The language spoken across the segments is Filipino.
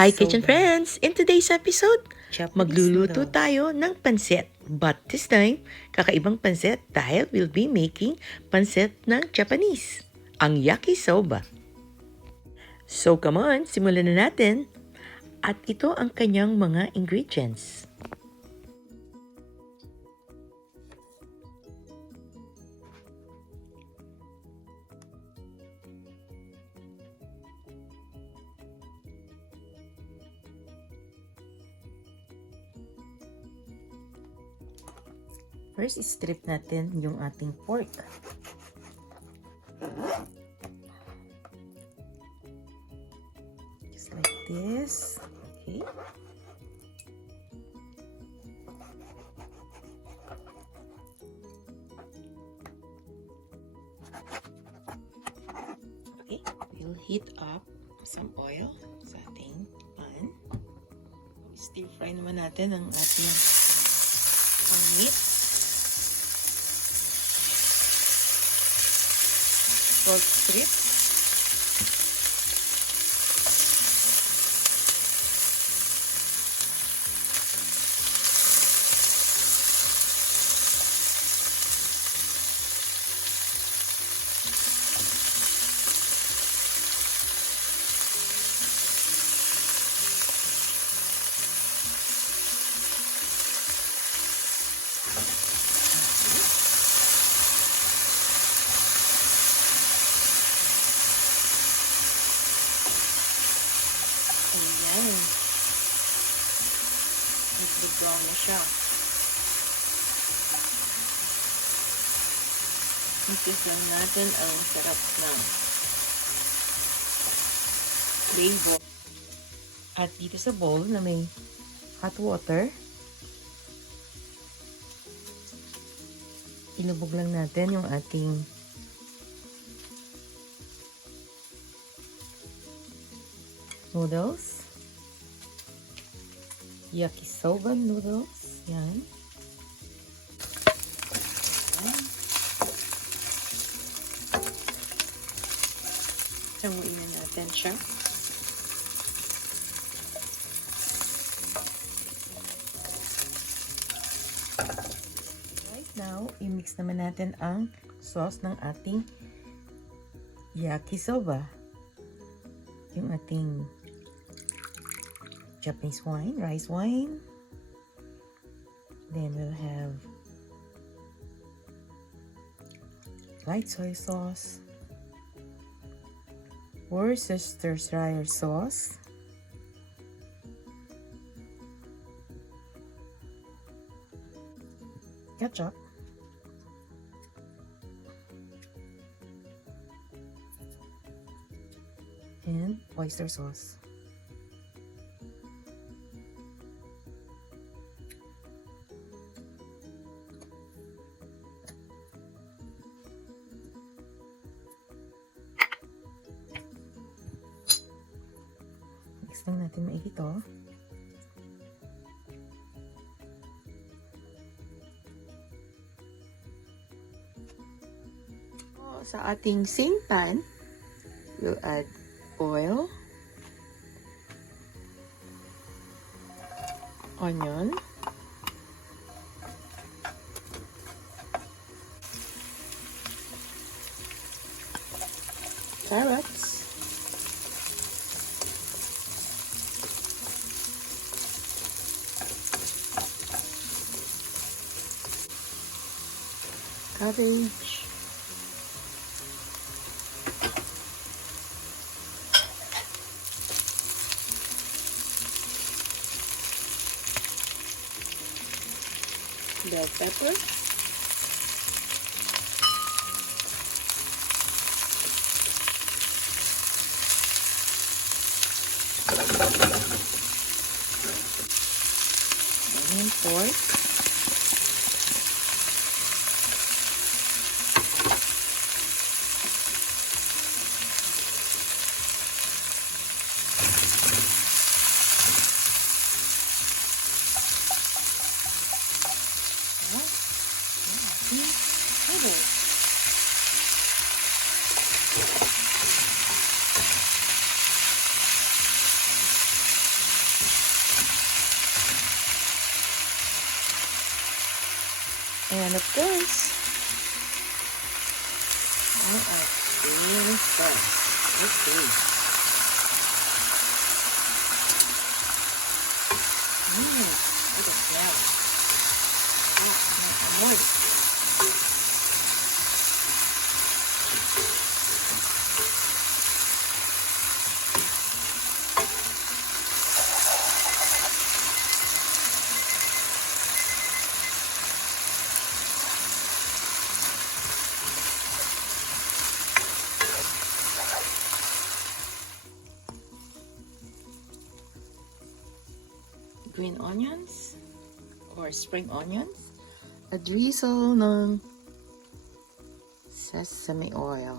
Hi kitchen friends! In today's episode, Japanese magluluto noodles. tayo ng pansit. But this time, kakaibang pansit dahil we'll be making pansit ng Japanese, ang yakisoba. So come on, simulan na natin. At ito ang kanyang mga ingredients. First, strip natin yung ating pork. Just like this. Okay. Okay, we'll heat up some oil sa ating pan. Stir fry naman natin ang ating meat. Pork strips. Ayan. Nag-brown na siya. Mix lang natin ang sarap na flavor. At dito sa bowl na may hot water, ilubog lang natin yung ating noodles. Yakisoba noodles. Yan. Hanguin na natin siya. Right now, i-mix naman natin ang sauce ng ating yakisoba. Yung ating Japanese wine, rice wine. Then we'll have light soy sauce, Worcestershire sauce, ketchup, and oyster sauce. Mix lang natin maigi to. Sa ating same pan, we'll add oil, onion, carrots, cabbage, bell pepper, onion, pork, noodles. And of course, our green sauce. Okay. Look at that. More. Green onions or spring onions, a drizzle ng sesame oil.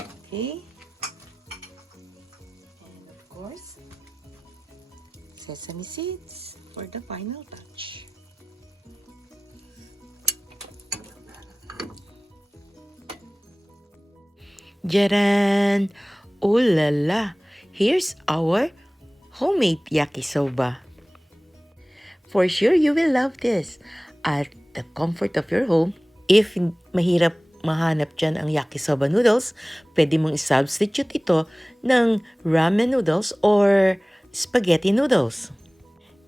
Okay, and of course sesame seeds for the final touch. Jaran! Oh la la! Here's our homemade yakisoba. For sure, you will love this. At the comfort of your home, if mahirap mahanap dyan ang yakisoba noodles, pwede mong substitute ito ng ramen noodles or spaghetti noodles.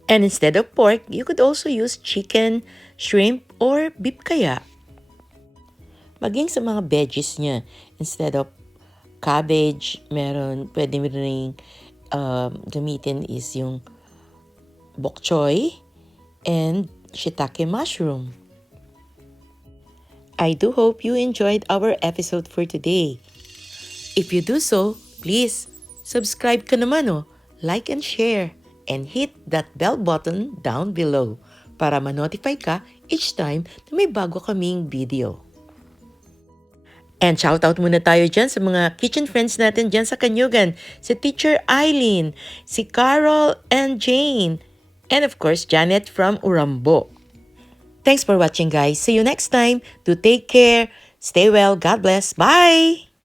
And instead of pork, you could also use chicken, shrimp, or beef kaya. Maging sa mga veggies niya, instead of cabbage, pwede mo rin gamitin is yung bok choy and shiitake mushroom. I do hope you enjoyed our episode for today. If you do so, please subscribe ka naman like and share, and hit that bell button down below para ma-notify ka each time na may bago kaming video. And shoutout muna tayo dyan sa mga kitchen friends natin dyan sa Kanyugan. Si Teacher Eileen, si Carol and Jane, and of course, Janet from Urambo. Thanks for watching, guys. See you next time. Do take care. Stay well. God bless. Bye!